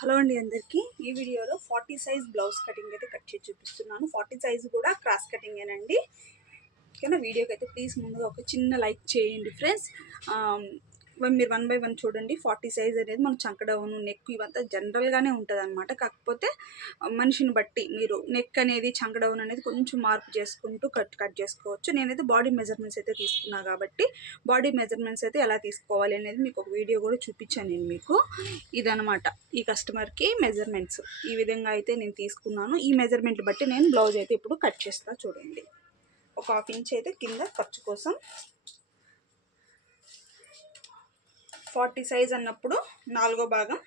Hello అండి అందరికీ. ఈ వీడియోలో ఫార్టీ సైజ్ బ్లౌజ్ కటింగ్ అయితే కట్ చేసి చూపిస్తున్నాను. ఫార్టీ సైజ్ కూడా క్రాస్ కటింగేనండి ఓకేనా? వీడియోకి అయితే ప్లీజ్ ముందుగా ఒక చిన్న లైక్ చేయండి ఫ్రెండ్స్. మీరు వన్ బై వన్ చూడండి ఫార్టీ సైజ్ అనేది మన చంకడౌన్ నెక్ ఇవంతా జనరల్గానే ఉంటుంది అనమాట కాకపోతే మనిషిని బట్టి మీరు నెక్ అనేది చంకడౌన్ అనేది కొంచెం మార్పు చేసుకుంటూ కట్ కట్ చేసుకోవచ్చు. నేనైతే బాడీ మెజర్మెంట్స్ అయితే తీసుకున్నా కాబట్టి బాడీ మెజర్మెంట్స్ అయితే ఎలా తీసుకోవాలి అనేది మీకు ఒక వీడియో కూడా చూపించాను నేను మీకు. ఇదనమాట ఈ కస్టమర్కి మెజర్మెంట్స్. ఈ విధంగా అయితే నేను తీసుకున్నాను. ఈ మెజర్మెంట్ బట్టి నేను బ్లౌజ్ అయితే ఇప్పుడు కట్ చేస్తా చూడండి. ఒక హాఫ్ ఇంచ్ అయితే కింద ఖర్చు కోసం ఫార్టీ సైజ్ అన్నప్పుడు నాలుగో భాగం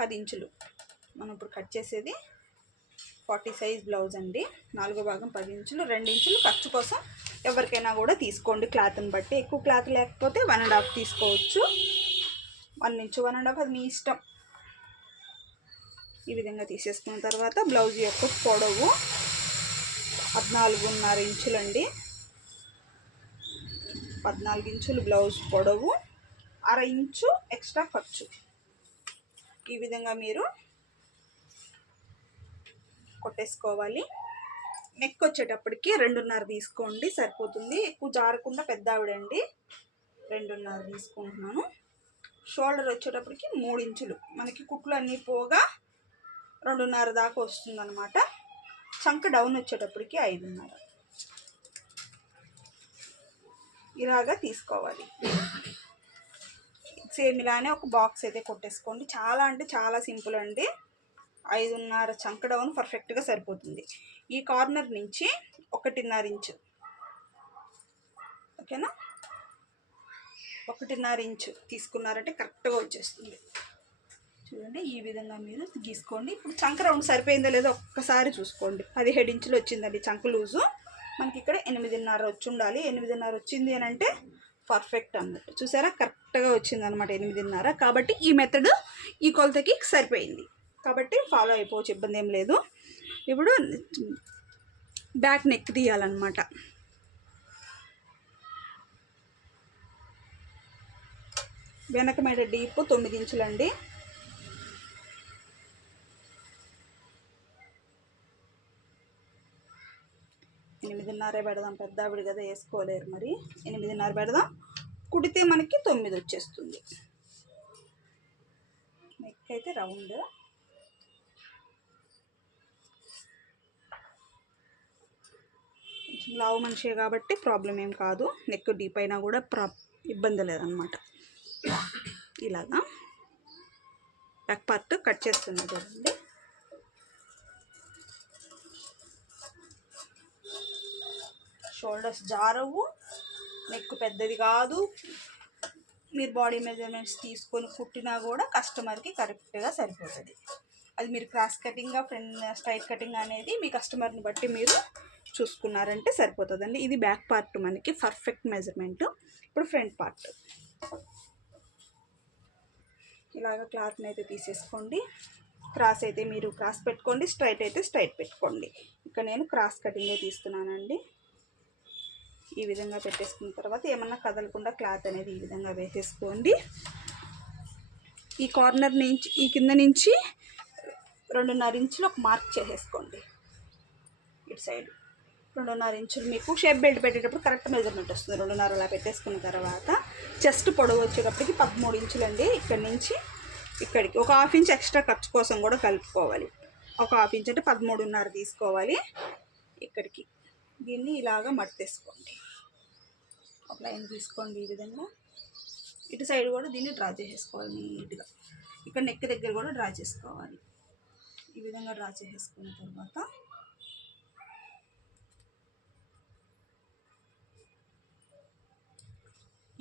పది ఇంచులు. మనం ఇప్పుడు కట్ చేసేది ఫార్టీ సైజ్ బ్లౌజ్ అండి. నాలుగో భాగం పది ఇంచులు రెండు ఇంచులు ఖర్చు కోసం ఎవరికైనా కూడా తీసుకోండి క్లాత్ని బట్టి. ఎక్కువ క్లాత్ లేకపోతే వన్ అండ్ హాఫ్ తీసుకోవచ్చు. One inch one and half అది మీ ఇష్టం. ఈ విధంగా తీసేసుకున్న తర్వాత బ్లౌజ్ యొక్క పొడవు పద్నాలుగున్నర ఇంచులండి. పద్నాలుగు ఇంచులు బ్లౌజ్ పొడవు అర ఇంచు ఎక్స్ట్రా ఖర్చు. ఈ విధంగా మీరు కొట్టేసుకోవాలి. నెక్ వచ్చేటప్పటికి రెండున్నర తీసుకోండి సరిపోతుంది. ఎక్కువ జారకుండా పెద్ద ఆవిడండి రెండున్నర తీసుకుంటున్నాను. షోల్డర్ వచ్చేటప్పటికి మూడు ఇంచులు. మనకి కుట్లు అన్నీ పోగా రెండున్నర దాకా వస్తుందన్నమాట. చంక డౌన్ వచ్చేటప్పటికి ఐదున్నర. ఇలాగా తీసుకోవాలి. సేమ్ ఇలానే ఒక బాక్స్ అయితే కొట్టేసుకోండి. చాలా అంటే చాలా సింపుల్ అండి. ఐదున్నర చంక డౌన్ పర్ఫెక్ట్గా సరిపోతుంది. ఈ కార్నర్ నుంచి ఒకటిన్నర ఇంచు. ఓకేనా? ఒకటిన్నర ఇంచు తీసుకున్నారంటే కరెక్ట్గా వచ్చేస్తుంది. చూడండి ఈ విధంగా మీరు గీసుకోండి. ఇప్పుడు చంక రౌండ్ సరిపోయిందో లేదో ఒక్కసారి చూసుకోండి. పదిహేడు ఇంచులు వచ్చిందండి చంక లూజు. మనకి ఇక్కడ ఎనిమిదిన్నర వచ్చి ఉండాలి. ఎనిమిదిన్నర వచ్చింది అని అంటే పర్ఫెక్ట్ అన్నట్టు. చూసారా? కరెక్ట్గా వచ్చింది అనమాట ఎనిమిదిన్నర. కాబట్టి ఈ మెథడ్ ఈ కొలతకి సరిపోయింది. కాబట్టి ఫాలో అయిపోవచ్చు ఇబ్బంది ఏం లేదు. ఇప్పుడు బ్యాక్ నెక్ తీయాలన్నమాట. వెనక మీద డీప్ తొమ్మిది ఇంచులండి. ఎనిమిదిన్నరే పెడదాం. పెద్ద ఆవిడ కదా వేసుకోలేరు మరి. ఎనిమిదిన్నర పెడదాం. కుడితే మనకి తొమ్మిది వచ్చేస్తుంది. నెక్ అయితే రౌండ్. కొంచెం లావు మనిషే కాబట్టి ప్రాబ్లం ఏం కాదు. నెక్ డీప్ అయినా కూడా ప్రా ఇబ్బంది లేదనమాట ఇలాగా. బ్యాక్ పార్ట్ కట్ చేస్తున్నా చూడండి. షోల్డర్స్ జారవు. నెక్ పెద్దది కాదు. మీరు బాడీ మెజర్మెంట్స్ తీసుకొని కుట్టినా కూడా కస్టమర్కి కరెక్ట్గా సరిపోతుంది. అది మీరు క్రాస్ కటింగ్గా ఫ్రంట్ స్ట్రైట్ కటింగ్ అనేది మీ కస్టమర్ని బట్టి మీరు చూసుకున్నారంటే సరిపోతుందండి. ఇది బ్యాక్ పార్ట్ మనకి పర్ఫెక్ట్ మెజర్మెంట్. ఇప్పుడు ఫ్రంట్ పార్ట్. ఇలాగ క్లాత్ని అయితే తీసేసుకోండి. క్రాస్ అయితే మీరు క్రాస్ పెట్టుకోండి. స్ట్రైట్ అయితే స్ట్రైట్ పెట్టుకోండి. ఇక్కడ నేను క్రాస్ కటింగే తీస్తున్నానండి. ఈ విధంగా పెట్టేసుకున్న తర్వాత ఏమన్నా కదలకుండా క్లాత్ అనేది ఈ విధంగా వేసేసుకోండి. ఈ కార్నర్ నుంచి ఈ కింద నుంచి రెండున్నర ఇంచులు ఒక మార్క్ చేసేసుకోండి. ఇటు సైడ్ రెండున్నర ఇంచులు మీకు షేప్ బెల్ట్ పెట్టేటప్పుడు కరెక్ట్ మెజర్మెంట్ వస్తుంది. రెండున్నర అలా పెట్టేసుకున్న తర్వాత చెస్ట్ పొడవు వచ్చేటప్పటికి పదమూడు ఇంచులండి. ఇక్కడి నుంచి ఇక్కడికి ఒక హాఫ్ ఇంచ్ ఎక్స్ట్రా ఖర్చు కోసం కూడా కలుపుకోవాలి. ఒక హాఫ్ ఇంచ్ అంటే పదమూడున్నర తీసుకోవాలి. ఇక్కడికి దీన్ని ఇలాగా మట్టేసుకోండి ఒక లైన్ తీసుకోండి ఈ విధంగా. ఇటు సైడ్ కూడా దీన్ని డ్రా చేసేసుకోవాలి నీట్గా. ఇక్కడ నెక్ దగ్గర కూడా డ్రా చేసుకోవాలి. ఈ విధంగా డ్రా చేసేసుకున్న తర్వాత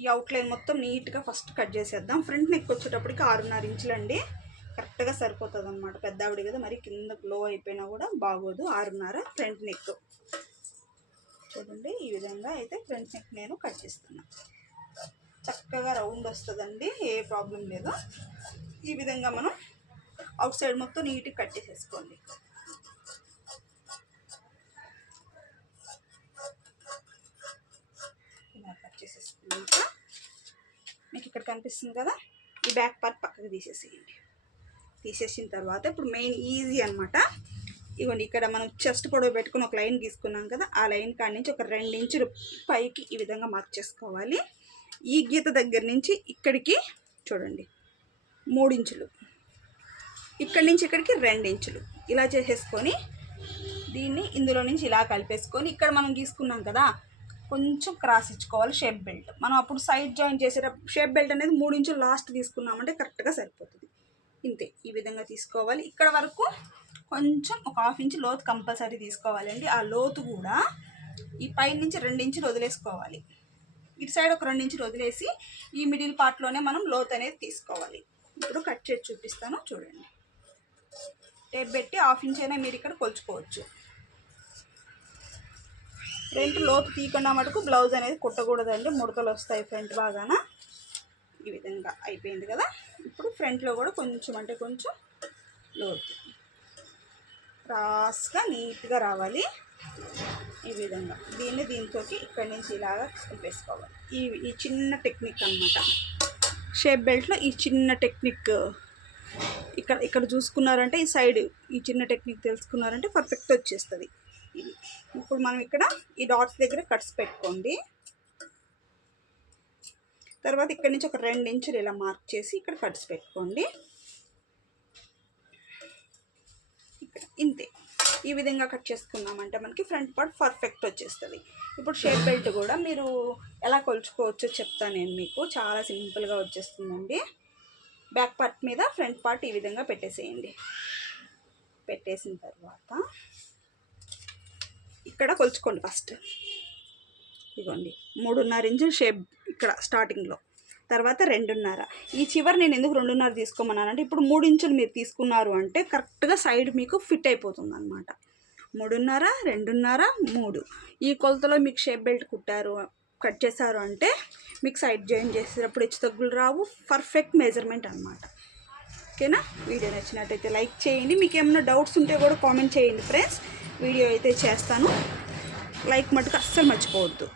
ఈ అవుట్లైన్ మొత్తం నీట్గా ఫస్ట్ కట్ చేసేద్దాం. ఫ్రంట్ నెక్ వచ్చేటప్పటికి ఆరున్నర ఇంచులండి కరెక్ట్గా సరిపోతుంది అనమాట పెద్ద ఆవిడ కదా మరి కింద లో అయిపోయినా కూడా బాగోదు. ఆరున్నర ఫ్రంట్ నెక్ చూడండి. ఈ విధంగా అయితే ఫ్రంట్ నెక్ నేను కట్ చేస్తున్నా. చక్కగా రౌండ్ వస్తుందండి ఏ ప్రాబ్లం లేదు. ఈ విధంగా మనం అవుట్ సైడ్ మొత్తం నీట్గా కట్ చేసేసుకోండి. ఇలా కట్ చేసేసుకున్నాక మీకు ఇక్కడ కనిపిస్తుంది కదా? ఈ బ్యాక్ పార్ట్ పక్కకు తీసేసేయండి. తీసేసిన తర్వాత ఇప్పుడు మెయిన్ ఈజీ అనమాట ఇవ్వండి ఇక్కడ మనం చెస్ట్ పొడవు పెట్టుకుని ఒక లైన్ గీసుకున్నాం కదా ఆ లైన్ కాడి నుంచి ఒక రెండు ఇంచులు పైకి ఈ విధంగా మార్క్ చేసుకోవాలి. ఈ గీత దగ్గర నుంచి ఇక్కడికి చూడండి మూడించులు ఇక్కడి నుంచి ఇక్కడికి రెండు ఇంచులు. ఇలా చేసేసుకొని దీన్ని ఇందులో నుంచి ఇలా కలిపేసుకొని ఇక్కడ మనం గీసుకున్నాం కదా కొంచెం క్రాస్ ఇచ్చుకోవాలి షేప్ బెల్ట్ మనం అప్పుడు సైడ్ జాయిన్ చేసేటప్పుడు షేప్ బెల్ట్ అనేది మూడు ఇంచులు లాస్ట్ తీసుకున్నామంటే కరెక్ట్గా సరిపోతుంది. ఇంతే ఈ విధంగా తీసుకోవాలి. ఇక్కడ వరకు కొంచెం ఒక హాఫ్ ఇంచ్ లోతు కంపల్సరీ తీసుకోవాలండి. ఆ లోతు కూడా ఈ పై నుంచి రెండు ఇంచులు వదిలేసుకోవాలి. ఇటు సైడ్ ఒక రెండు ఇంచులు వదిలేసి ఈ మిడిల్ పార్ట్లోనే మనం లోతు అనేది తీసుకోవాలి. ఇప్పుడు కట్ చేసి చూపిస్తాను చూడండి. టేప్ పెట్టి హాఫ్ ఇంచ్ అయినా మీరు ఇక్కడ కొలుచుకోవచ్చు. ఫ్రంట్ లోతు తీయకుండా మటుకు బ్లౌజ్ అనేది కుట్టకూడదండి. ముడతలు వస్తాయి ఫ్రంట్ బాగాన. ఈ విధంగా అయిపోయింది కదా. ఇప్పుడు ఫ్రంట్లో కూడా కొంచెం అంటే కొంచెం లోతు. క్రాస్గా నీట్గా రావాలి. ఈ విధంగా దీన్ని దీంతో ఇక్కడి నుంచి ఇలాగా కలిపేసుకోవాలి ఈ ఈ చిన్న టెక్నిక్ అన్నమాట. షేప్ బెల్ట్లో ఈ చిన్న టెక్నిక్. ఇక్కడ ఇక్కడ చూసుకున్నారంటే ఈ సైడ్ ఈ చిన్న టెక్నిక్ తెలుసుకున్నారంటే పర్ఫెక్ట్ వచ్చేస్తుంది. ఇది. ఇప్పుడు మనం ఇక్కడ ఈ డాట్స్ దగ్గర కట్స్ పెట్టుకోండి. తర్వాత ఇక్కడ నుంచి ఒక రెండు ఇంచులు ఇలా మార్క్ చేసి ఇక్కడ కట్స్ పెట్టుకోండి. ఇంతే. ఈ విధంగా కట్ చేసుకున్నామంటే మనకి ఫ్రంట్ పార్ట్ పర్ఫెక్ట్ వచ్చేస్తుంది. ఇప్పుడు షేప్ బెల్ట్ కూడా మీరు ఎలా కొలుచుకోవచ్చో చెప్తాను నేను మీకు. చాలా సింపుల్గా వచ్చేస్తుందండి. బ్యాక్ పార్ట్ మీద ఫ్రంట్ పార్ట్ ఈ విధంగా పెట్టేసేయండి. పెట్టేసిన తర్వాత ఇక్కడ కొలుచుకోండి ఫస్ట్. ఇదిగోండి మూడున్నర ఇంచుల షేప్ ఇక్కడ స్టార్టింగ్లో. తర్వాత రెండున్నర. ఈ చివరి నేను ఎందుకు రెండున్నర తీసుకోమన్నానంటే ఇప్పుడు మూడు ఇంచులు మీరు తీసుకున్నారు అంటే కరెక్ట్గా సైడ్ మీకు ఫిట్ అయిపోతుంది అనమాట మూడున్నర రెండున్నర మూడు. ఈ కొలతలో మీకు షేప్ బెల్ట్ కుట్టారు కట్ చేశారు అంటే మీకు సైడ్ జాయిన్ చేసేటప్పుడు హెచ్చు తగ్గులు రావు పర్ఫెక్ట్ మెజర్మెంట్ అనమాట ఓకేనా? వీడియో నచ్చినట్టయితే లైక్ చేయండి. మీకు ఏమైనా డౌట్స్ ఉంటే కూడా కామెంట్ చేయండి ఫ్రెండ్స్. వీడియో అయితే చేస్తాను. లైక్ మటుకు అస్సలు మర్చిపోవద్దు.